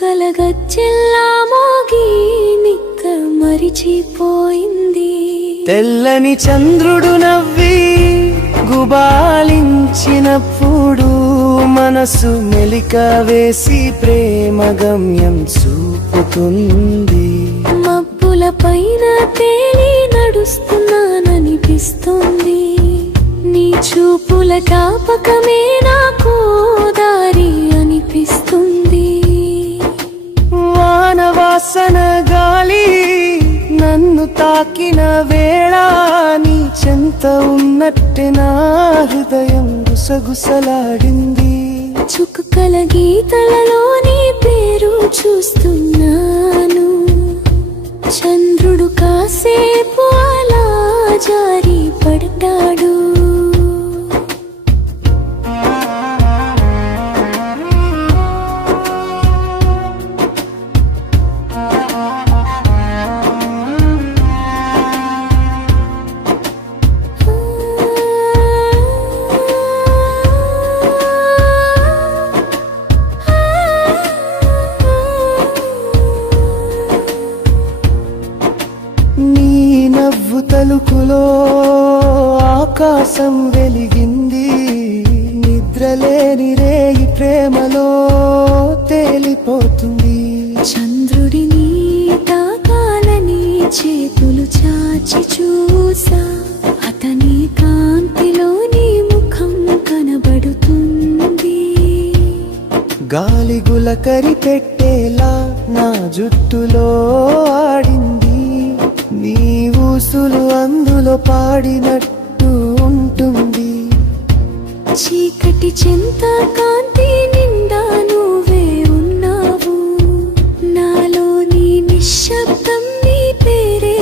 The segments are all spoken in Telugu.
చుక్కల గజ్జెల్లా మోగి నిద్ర మరిచిపోయింది. తెల్లని చంద్రుడు నవ్వి గుబాళించినప్పుడు మనసు మెలిక వేసి ప్రేమ గమ్యం చూపుతుంది. మబ్బుల పైన తేలి నడుస్తున్నాననిపిస్తుంది. నీ చూపుల జ్ఞాపకమే నాకు దారి అనిపిస్తుంది. వానవాసన గాలి నన్ను తాకిన వేళ నీ చెంత ఉన్నట్టే నా హృదయం గుసగుసలాడింది. చుక్కల గీతలలో నీ పేరు చూస్తున్నాను. చంద్రుడు కాసేపు అలా జారి పడ్డాడు. నీ నవ్వు తలుకులో ఆకాశం వెలిగింది. నిద్రలేని రేయి ప్రేమలో తేలిపోతుంది. చంద్రుడిని తాకాలని చేతులు చాచి చూసా. అతని కాంతిలో నీ ముఖం కనబడుతుంది. గాలి గులకరి పెట్టేలా నా జుట్టులో ఆడింది. నీ ఊసులు అందులో పాడినట్టు ఉంటుంది. చీకటి చింత కాంతి నిండా నువ్వే ఉన్నావు. నాలో నీ నిశ్శబ్దం నీ పేరే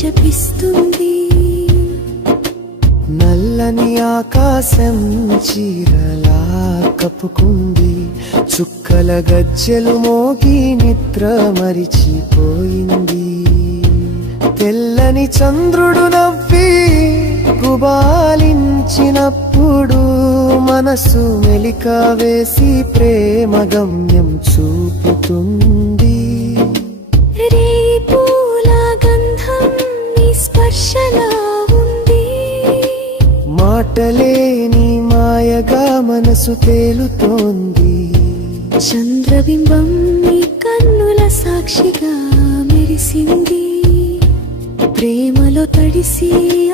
జపిస్తుంది. నల్లని ఆకాశం చీరలా కప్పుకుంది. చుక్కల గజ్జెలు మోగి నిద్ర మరిచిపోయింది. తెల్లని చంద్రుడు నవ్వి గుబాళించినప్పుడు మనసు మెలిక వేసి ప్రేమ గమ్యం చూపుతుంది. రేయి పూల గంధం నీ స్పర్శలా ఉంది. మాటలేని మాయగా మనసు తేలుతోంది. చంద్రబింబం నీ కన్నుల సాక్షిగా మెరిసింది. ప్రేమలో తడిసి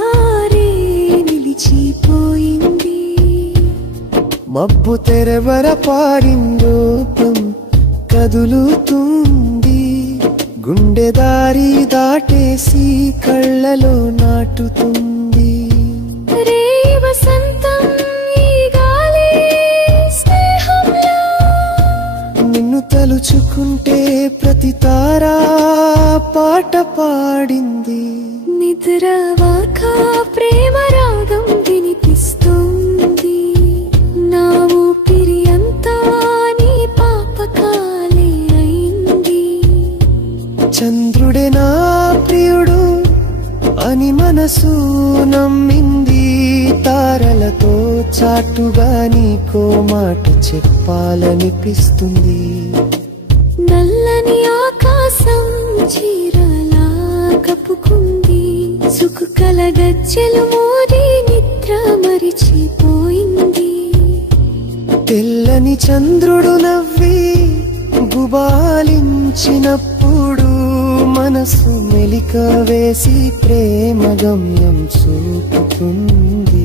ఆరే నిలిచిపోయింది. మబ్బు తెరవర పారిందోపం కదులుతుంది. గుండె దారి దాటేసి కళ్ళలో నాటుతుంది. రే వసంతం ఈ గాలి స్నేహంలా. నిన్ను తలుచుకుంటే ప్రతి తారా పాట పాడింది. నిద్రవాక ప్రేమ రాగం వినిపిస్తుంది. నా ఊపిరి అంతా నీ పాపకాలే అయింది. చంద్రుడే నా ప్రియుడు అని మనసు నమ్మింది. తారలతో చాటుగా నీకో మాట చెప్పాలనిపిస్తుంది. నల్లని ఆకాశం చీరలా కప్పుకుంది. చుక్కల గజ్జెలు మోది నిద్ర మరిచిపోయింది. తెల్లని చంద్రుడు నవ్వి గుబాళించినప్పుడు మనసు మెలిక వేసి ప్రేమ గమ్యం చూపుతుంది.